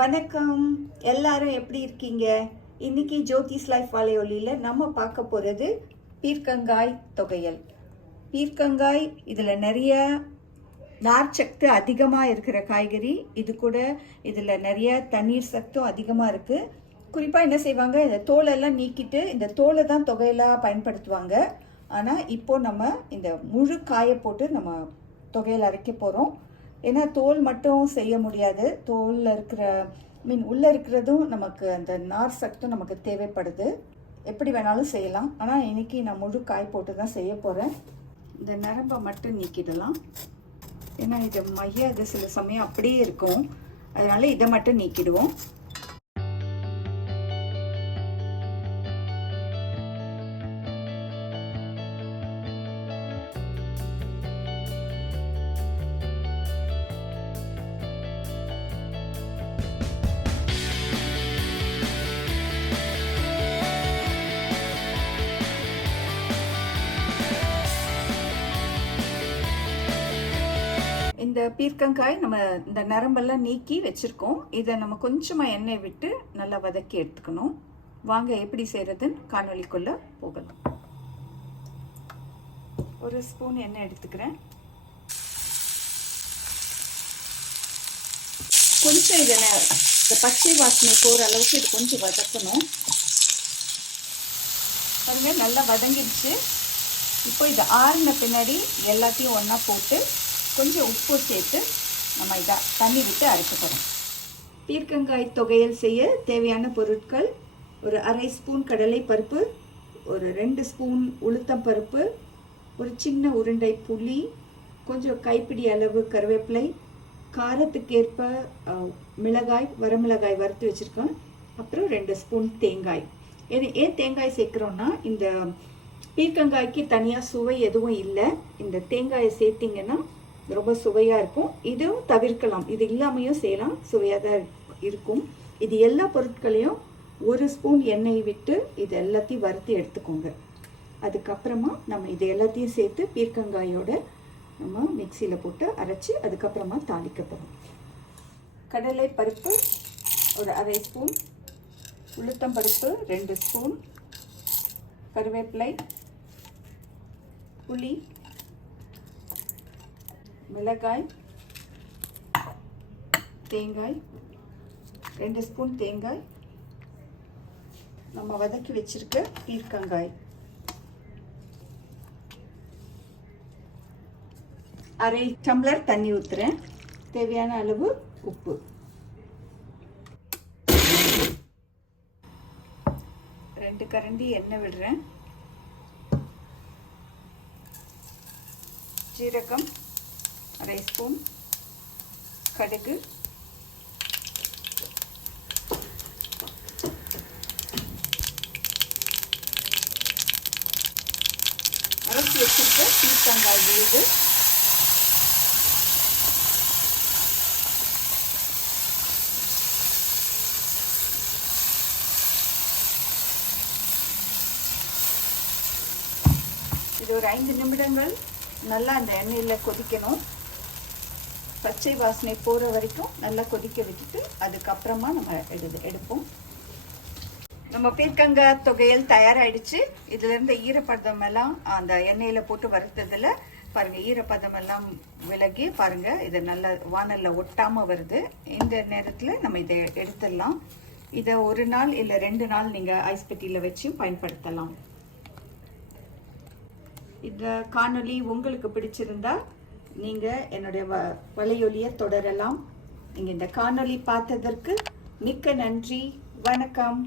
வணக்கம், எல்லாரும் எப்படி இருக்கீங்க? இன்னைக்கு ஜோதிஸ் லைஃப் வலையொலியில் நம்ம பார்க்க போகிறது பீர்க்கங்காய் தொகையல். பீர்க்கங்காய் இதில் நிறைய நார்ச்சத்து அதிகமாக இருக்கிற காய்கறி. இது கூட இதில் நிறைய தண்ணீர் சத்தும் அதிகமாக இருக்குது. குறிப்பாக என்ன செய்வாங்க, இந்த தோலெல்லாம் நீக்கிட்டு இந்த தோலை தான் தொகையலாக பயன்படுத்துவாங்க. ஆனால் இப்போது நம்ம இந்த முழு காயை போட்டு நம்ம தொகையல் அரைக்க போகிறோம். ஏன்னா தோல் மட்டும் செய்ய முடியாது, தோலில் இருக்கிற உள்ளே இருக்கிறதும் நமக்கு அந்த நார் சத்தும் நமக்கு தேவைப்படுது. எப்படி வேணாலும் செய்யலாம், ஆனால் இன்றைக்கி நான் முழு காய் போட்டு தான் செய்ய போகிறேன். இந்த நரம்பை மட்டும் நீக்கிடலாம், ஏன்னா இது இது சில சமயம் அப்படியே இருக்கும், அதனால் இதை மட்டும் நீக்கிடுவோம். இந்த பீர்க்கங்காய் நம்ம இந்த நரம்பெல்லாம் நீக்கி வச்சுருக்கோம். இதை நம்ம கொஞ்சமாக எண்ணெய் விட்டு நல்லா வதக்கி எடுத்துக்கணும். வாங்க எப்படி செய்கிறதுன்னு காணொலிக்குள்ளே போகலாம். ஒரு ஸ்பூன் எண்ணெய் எடுத்துக்கிறேன். கொஞ்சம் இதை இந்த பச்சை வாசனை போகிற அளவுக்கு இது கொஞ்சம் வதக்கணும். பாருங்க, நல்லா வதங்கிடுச்சு. இப்போ இதை ஆறின பின்னாடி எல்லாத்தையும் ஒன்றா போட்டு கொஞ்சம் உப்பு சேர்த்து நம்ம இதை தண்ணி விட்டு அரைக்க போகிறோம். பீர்க்கங்காய் தொகையல் செய்ய தேவையான பொருட்கள்: ஒரு அரை ஸ்பூன் கடலை பருப்பு, ஒரு 2 ஸ்பூன் உளுத்தம் பருப்பு, ஒரு சின்ன உருண்டை புளி, கொஞ்சம் கைப்பிடி அளவு கருவேப்பிலை, காரத்துக்கேற்ப மிளகாய், வரமிளகாய் வறுத்து வச்சுருக்கேன், அப்புறம் 2 ஸ்பூன் தேங்காய். ஏன் தேங்காய் சேர்க்குறோன்னா, இந்த பீர்க்கங்காய்க்கு தனியாக சுவை எதுவும் இல்லை. இந்த தேங்காயை சேர்த்திங்கன்னா ரொம்ப சுவையாக இருக்கும். இதுவும் தவிர்க்கலாம், இது இல்லாமையும் செய்யலாம், சுவையாக தான் இருக்கும். இது எல்லா பொருட்களையும் 1 ஸ்பூன் எண்ணெய் விட்டு இது எல்லாத்தையும் வறுத்து எடுத்துக்கோங்க. அதுக்கப்புறமா நம்ம இது எல்லாத்தையும் சேர்த்து பீர்க்கங்காயோட நம்ம மிக்சியில் போட்டு அரைச்சி அதுக்கப்புறமா தாளிக்க போகிறோம். கடலை பருப்பு ஒரு அரை ஸ்பூன், உளுத்தம் பருப்பு 2 ஸ்பூன், கருவேப்பிலை, புளி, மிளகாய், தேங்காய் 2 ஸ்பூன் தேங்காய், நம்ம வதக்கி வச்சிருக்க பீர்க்கங்காய், அரை டம்ளர் தண்ணி ஊற்றுறேன், தேவையான அளவு உப்பு, 2 கரண்டி எண்ணெய் விடுறேன், ஜீரகம் அரை ஸ்பூன், கடுகு, அரைச்சி வச்சிருக்க பீர்க்கங்காய் விழுது, இது ஒரு 5 நிமிடங்கள் நல்லா அந்த எண்ணெயில் கொதிக்கணும். பச்சை வாசனை போகிற வரைக்கும் நல்லா கொதிக்க விட்டுட்டு அதுக்கப்புறமா நம்ம எடுப்போம். நம்ம பீர்க்கங்காய் தொகையல் தயாராகிடுச்சு. இதிலேருந்து ஈரப்பதம் எல்லாம் அந்த எண்ணெயில் போட்டு வறுத்ததில் பாருங்கள், ஈரப்பதம் எல்லாம் விலகி பாருங்கள், இது நல்லா வானலில் ஒட்டாமல் வருது. இந்த நேரத்தில் நம்ம இதை எடுத்துடலாம். இதை 1 நாள் இல்லை 2 நாள் நீங்கள் ஐஸ் பெட்டியில் வச்சு பயன்படுத்தலாம். இந்த காணொலி உங்களுக்கு பிடிச்சிருந்தா நீங்கள் என்னுடைய வலையொலியை தொடரலாம். நீங்கள் இந்த காணொலி பார்த்ததற்கு மிக்க நன்றி. வணக்கம்.